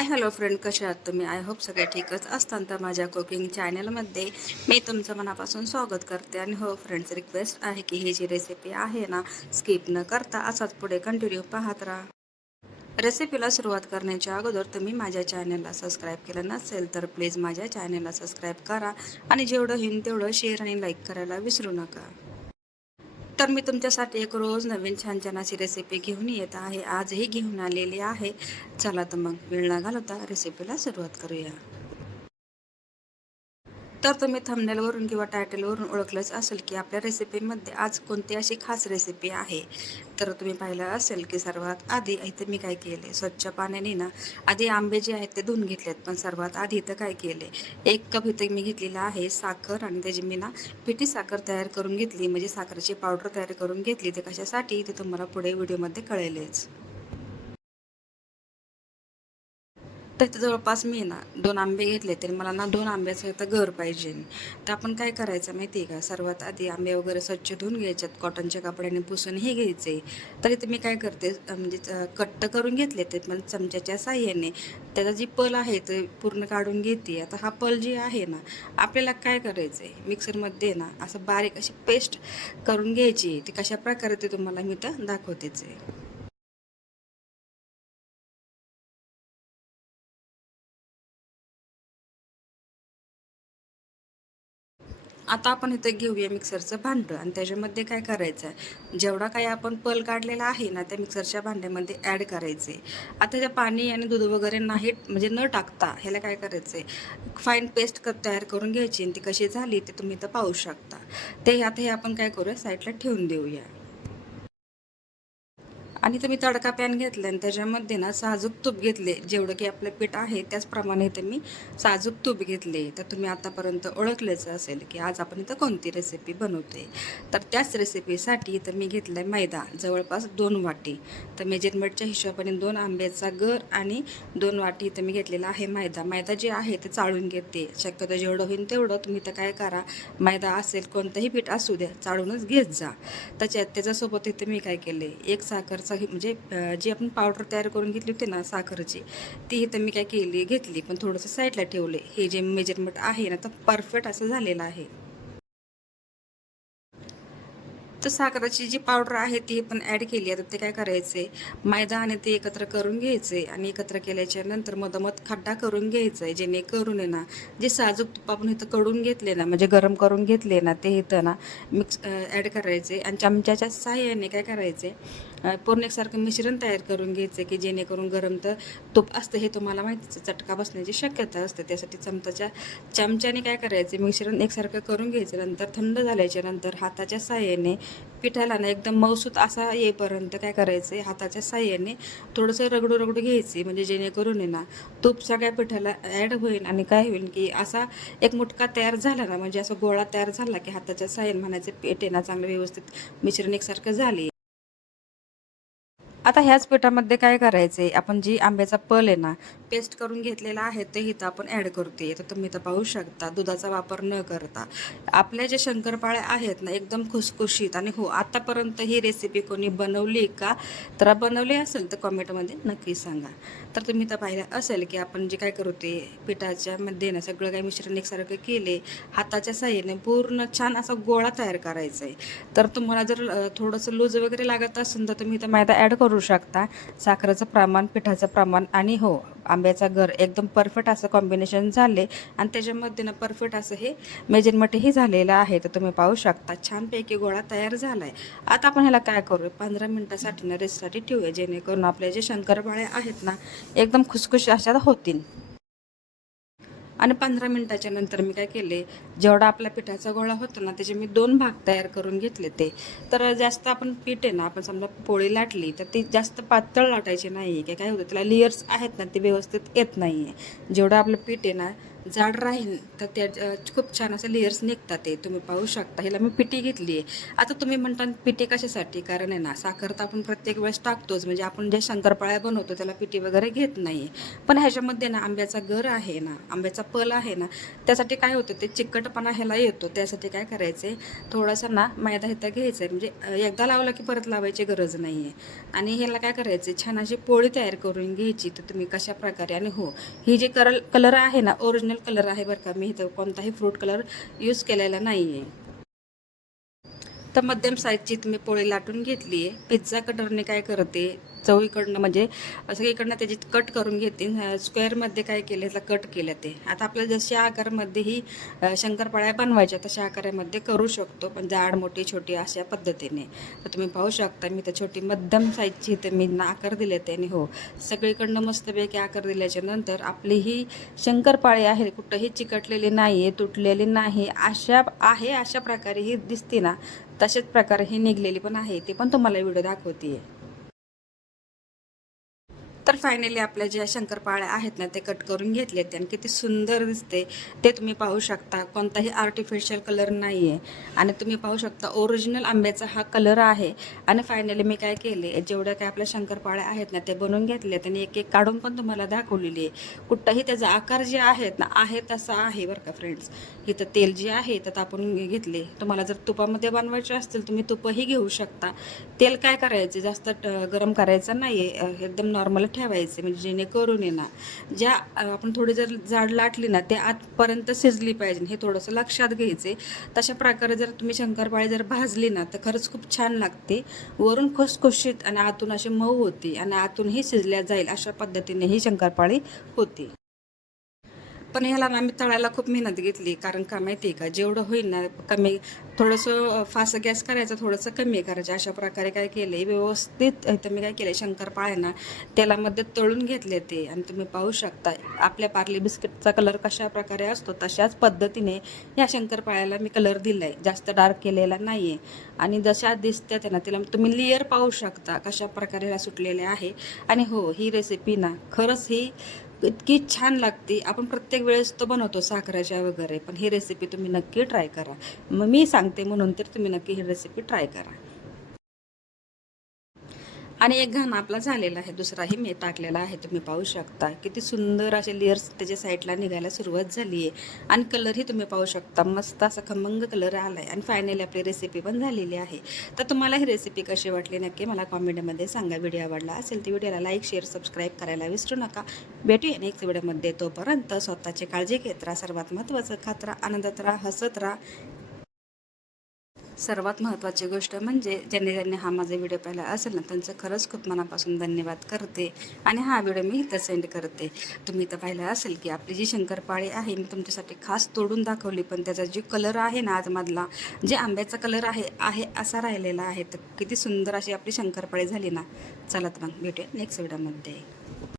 Hi hello friend, कसे आहात तुम्ही? आय होप सगळे ठीकच असतात. तर माझ्या कुकिंग चॅनलमध्ये मी तुमचं मनापासून स्वागत करते. आणि हो फ्रेंड्स, रिक्वेस्ट आहे की ही जी रेसिपी आहे ना, स्किप न करता असाच पुढे कंटिन्यू पाहत राहा. रेसिपीला सुरुवात करण्याच्या अगोदर तुम्ही माझ्या चॅनलला सबस्क्राईब केलं नसेल तर प्लीज माझ्या चॅनलला सबस्क्राईब करा आणि जेवढं होईल तेवढं शेअर आणि लाईक करायला विसरू नका. तर मी तुमच्यासाठी एक रोज नवीन छान छान अशी रेसिपी घेऊन येत आहे. आजही घेऊन आलेली आहे. चला तर मग वेळ न घालवता रेसिपीला सुरुवात करूया. तर तुम्ही थंबनेलवरून किंवा टायटलवरून ओळखलंच असेल की आपल्या रेसिपीमध्ये आज कोणती अशी खास रेसिपी आहे. तर तुम्ही पाहिलं असेल की सर्वात आधी इथे मी काय केले, स्वच्छ पाण्याने ना आधी आंबे जे आहेत ते धुवून घेतलेत. पण सर्वात आधी इथं काय केले, 1 कप इथे मी घेतलेला आहे साखर आणि त्याची मी ना पिठी साखर तयार करून घेतली, म्हणजे साखरेची पावडर तयार करून घेतली. ते कशासाठी ते तुम्हाला पुढे व्हिडिओमध्ये कळेलच. तर इथं जवळपास मी ना 2 आंबे घेतले, तरी मला ना 2 आंब्याचं इथं घर पाहिजे. तर आपण काय करायचं माहिती आहे का, सर्वात आधी आंबे वगैरे स्वच्छ धुवून घ्यायच्यात, कॉटनच्या कपड्याने पुसून हे घ्यायचे. तर इथे मी काय करते, म्हणजे कट्ट करून घेतले ते, पण चमच्याच्या साहाय्याने त्याचा जी पल आहे ते पूर्ण काढून घेते. आता हा पल जी आहे ना, आपल्याला काय करायचं आहे, मिक्सरमध्ये ना असं बारीक अशी पेस्ट करून घ्यायची. ती कशाप्रकारे ते तुम्हाला मी तर दाखवतेच आहे. आता आपण इथे घेऊया मिक्सरचं भांडं आणि त्याच्यामध्ये काय करायचं आहे, जेवढा काही आपण पल काढलेला आहे ना त्या मिक्सरच्या भांड्यामध्ये ॲड करायचे. आता त्या पाणी आणि दूध वगैरे नाही, म्हणजे न टाकता ह्याला काय करायचं आहे, फाईन पेस्ट तयार करून घ्यायची. आणि ती कशी झाली ते तुम्ही इथं पाहू शकता. ते आता हे आपण काय करूया, साईडला ठेवून देऊया. आणि तुम्ही तडका पॅन घेतला आणि त्याच्यामध्ये ना साजूक तूप घेतले. जेवढं की आपलं पीठ आहे त्याचप्रमाणे इथं मी साजूक तूप घेतले. तर तुम्ही आतापर्यंत ओळखलेच असेल की आज आपण इथं कोणती रेसिपी बनवते. तर त्याच रेसिपीसाठी इथं मी घेतला आहे मैदा, जवळपास 2 वाटी. तर मेजरमेंटच्या हिशोबाने 2 आंब्याचा गर आणि 2 वाटी इथं मी घेतलेला आहे मैदा. मैदा जे आहे ते चाळून घेते. शक्यतो जेवढं होईल तेवढं तुम्ही इथं काय करा, मैदा असेल कोणतंही पीठ असू द्या चाळूनच घेत जा. त्याच्यासोबत इथे मी काय केले, एक साखरचा म्हणजे जी आपण पावडर तयार करून घेतली होती ना साखरेची, ती इथं मी काय केली, घेतली, पण थोडंसं साईडला ठेवले. हे जे मेजरमेंट आहे ना तर परफेक्ट असं झालेलं आहे. तर साखरेची जी पावडर आहे ती पण ॲड केली. आता ते काय करायचे, मैदा आणि ते एकत्र करून घ्यायचे आणि एकत्र केल्याच्या नंतर मधोमध खड्डा करून घ्यायचा आहे, जेणेकरून आहे ना जे साजूक तूप आपण इथं कडून घेतले ना, म्हणजे गरम करून घेतले ना, ते इथं ना मिक्स ॲड करायचे. आणि चमच्याच्या साहाय्याने काय करायचे, पूर्ण एकसारखं मिश्रण तयार करून घ्यायचं, की जेणेकरून गरम तर तूप असतं हे तुम्हाला माहितीच, चटका बसण्याची शक्यता असते. त्यासाठी चमच्याने काय करायचं, मिश्रण एकसारखं करून घ्यायचं. नंतर थंड झाल्याच्या नंतर हाताच्या साहाय्याने पिठाला ना एकदम मऊसूत असा येईपर्यंत काय करायचं आहे, हाताच्या साहाय्याने थोडंसं रगडू रगडू घ्यायचे, म्हणजे जेणेकरून आहे ना तूप सगळ्या पिठाला ॲड होईल. आणि काय होईल की असा एक मुटका तयार झाला ना, म्हणजे असा गोळा तयार झाला की हाताच्या साहाय्याने म्हणायचं पीठ आहे ना चांगलं व्यवस्थित मिश्रण एकसारखं झाले. आता ह्याच पिठामध्ये काय करायचे, आपण जी आंब्याचा पल आहे ना पेस्ट करून घेतलेला आहे ते इथं आपण ॲड करते. तर तुम्ही इथं पाहू शकता, दुधाचा वापर न करता आपल्या जे शंकरपाळ्या आहेत ना एकदम खुसखुशीत. आणि हो, आतापर्यंत ही रेसिपी कोणी बनवली का, तर बनवली असेल तर कमेंटमध्ये नक्की सांगा. तर तुम्ही इथं पाहिलं असेल की आपण जे काय करते, पिठाच्या मध्ये ना सगळं काही मिश्रण एकसारखं केले, हाताच्या साहाय्याने पूर्ण छान असा गोळा तयार करायचा आहे. तर तुम्हाला जर थोडंसं लूज वगैरे लागत असेल तर तुम्ही इथं मैदा ॲड करू शकता. साखरेचं प्रमाण, पिठाचं प्रमाण आणि हो आंब्याचा गर एकदम परफेक्ट असं कॉम्बिनेशन झाले. आणि त्याच्यामध्ये ना परफेक्ट असं हे मेजरमेंटही झालेलं आहे. तर तुम्ही पाहू शकता छानपैकी गोळा तयार झाला आहे. आता आपण ह्याला काय करू, 15 मिनटासाठी ना रेस्टसाठी ठेवूया, जेणेकरून आपले जे शंकरपाळे आहेत ना एकदम खुसखुशी अशा होतील. आणि 15 मिनिटाच्या नंतर मी काय केले, जेवढा आपला पिठाचा गोळा होता ना त्याचे मी 2 भाग तयार करून घेतले. ते तर जास्त आपण पीठ आहे ना, आपण समजा पोळी लाटली तर ती जास्त पातळ लाटायची नाही, की काय होतं त्याला लेयर्स आहेत ना ते व्यवस्थित येत नाही आहे. जेवढं आपलं पीठ आहे ना जाड राहील तर त्या खूप छान असे लेयर्स निघतात. ते तुम्ही पाहू शकता. ह्याला मी पिठी घेतली आहे. आता तुम्ही म्हणता पिठी कशासाठी? कारण आहे ना, साखर तर आपण प्रत्येक वेळेस टाकतोच. म्हणजे आपण जे शंकरपाळ्या बनवतो त्याला पिठी वगैरे घेत नाही. पण ह्याच्यामध्ये ना आंब्याचा गर आहे ना, आंब्याचा पल आहे ना, त्यासाठी काय होतं ते चिकटपणा ह्याला येतो. त्यासाठी काय करायचं आहे, थोडासा ना मैदा इथं घ्यायचा आहे. म्हणजे एकदा लावला की परत लावायची गरज नाही आहे. आणि ह्याला काय करायचं, छान अशी पोळी तयार करून घ्यायची. तर तुम्ही कशाप्रकारे, आणि हो, ही जी कलर आहे ना, ओरिजिनल कलर आहे बरं का. मी इथं कोणताही फ्रूट कलर यूज केलेला नाही आहे. तर मध्यम साईजची मी पोळी लाटून घेतली आहे. पिझ्झा कटरने काय करते, चवीकडनं म्हणजे सगळीकडनं त्याची कट करून घेते. स्क्वेअरमध्ये काय केलं, याला कट केलं ते. आता आपल्याला जशा आकारामध्ये ही शंकरपाळ्या बनवायच्या तशा आकारामध्ये करू शकतो, पण जाड मोठी छोटी अशा पद्धतीने. तर तुम्ही पाहू शकता मी तर छोटी मध्यम साईजची इथे मी आकार दिले ते. आणि हो, सगळीकडनं मस्तपैकी आकार दिल्याच्या नंतर आपली ही शंकरपाळी आहे, कुठंही चिकटलेली नाही आहे, तुटलेली नाही, अशा प्रकारे ही दिसते ना, तशाच प्रकारे ही निघलेली पण आहे. ते पण तुम्हाला व्हिडिओ दाखवते. तर फायनली आपल्या ज्या शंकरपाळ्या आहेत ना, ते कट करून घेतले आणि किती सुंदर दिसते ते तुम्ही पाहू शकता. कोणताही आर्टिफिशियल कलर नाही आहे. आणि तुम्ही पाहू शकता ओरिजिनल आंब्याचा हा कलर आहे. आणि फायनली मी काय केले, जेवढ्या काय आपल्या शंकरपाळ्या आहेत ना, ते बनवून घेतलेत आणि एक एक काढून पण तुम्हाला दाखवलेली आहे. कुठंही त्याचा आकार जे आहेत ना, आहे तसा आहे बरं का फ्रेंड्स. इथं तेल जे आहे तर आपण घेतले. तुम्हाला जर तुपामध्ये बनवायचे असतील तुम्ही तुपही घेऊ शकता. तेल काय करायचं, जास्त गरम करायचं नाही आहे, एकदम नॉर्मल ठेवायचे. म्हणजे जेणेकरून आहे ना, ज्या आपण थोडी जर जाड लाटली ना, ते आतपर्यंत शिजली पाहिजे, हे थोडंसं लक्षात घ्यायचे. तशा प्रकारे जर तुम्ही शंकरपाळी जर भाजली ना, तर खरंच खूप छान लागते. वरून खुसखुशीत आणि आतून अशी मऊ होती आणि आतूनही शिजल्या जाईल अशा पद्धतीने ही शंकरपाळी होती. पण ह्याला ना आम्ही तळायला खूप मेहनत घेतली. कारण का माहिती आहे का, जेवढं होईल ना कमी, थोडंसं फास्ट गॅस करायचं, थोडंसं कमी करायचं. अशा प्रकारे काय केलं आहे व्यवस्थित, इथं मी काय केलं, शंकरपाळ्या ना तेलामध्ये तळून घेतले ते. आणि तुम्ही पाहू शकता आपल्या पार्ले बिस्किटचा कलर कशा प्रकारे असतो तशाच पद्धतीने ह्या शंकरपाळ्याला मी कलर दिला आहे. जास्त डार्क केलेला नाही आहे. आणि जशा दिसतात ना, तिला तुम्ही लेअर पाहू शकता कशा प्रकारे ह्या सुटलेल्या आहे. आणि हो, ही रेसिपी ना खरंच ही इतकी छान लागते. आपण प्रत्येक वेळेस तो बनवतो साखरेच्या वगैरे, पण ही रेसिपी तुम्ही नक्की ट्राय करा. मग मी सांगते म्हणून तर तुम्ही नक्की ही रेसिपी ट्राय करा. आणि एक घाण आपला झालेला आहे, दुसराही मी टाकलेला आहे. तुम्ही पाहू शकता किती सुंदर असे लेयर्स त्याच्या साईडला निघायला सुरुवात झाली आहे. आणि कलरही तुम्ही पाहू शकता, मस्त असा खमंग कलर आला आहे. आणि फायनली आपली रेसिपी पण झालेली आहे. तर तुम्हाला ही रेसिपी कशी वाटली नक्की मला कॉमेंटमध्ये सांगा. व्हिडिओ आवडला असेल तर व्हिडिओला लाईक शेअर सबस्क्राईब करायला विसरू नका. भेटूया नेक्स्ट व्हिडिओमध्ये. तोपर्यंत स्वतःची काळजी घेत राहा. सर्वात महत्त्वाचं, खात राहा, आनंदात राहा, हसत राहा. सर्वात महत्त्वाची गोष्ट म्हणजे ज्यांनी हा माझा व्हिडिओ पाहिला असेल ना, त्यांचं खरंच खूप मनापासून धन्यवाद करते. आणि हा व्हिडिओ मी इथं सेंड करते. तुम्ही इथं पाहिलं असेल की आपली जी शंकरपाळी आहे मी तुमच्यासाठी खास तोडून दाखवली, पण त्याचा जो कलर आहे ना आतमधला, जे आंब्याचा कलर आहे आहे असा राहिलेला आहे. तर किती सुंदर अशी आपली शंकरपाळी झाली ना. चला तर मग भेटूया नेक्स्ट व्हिडिओमध्ये.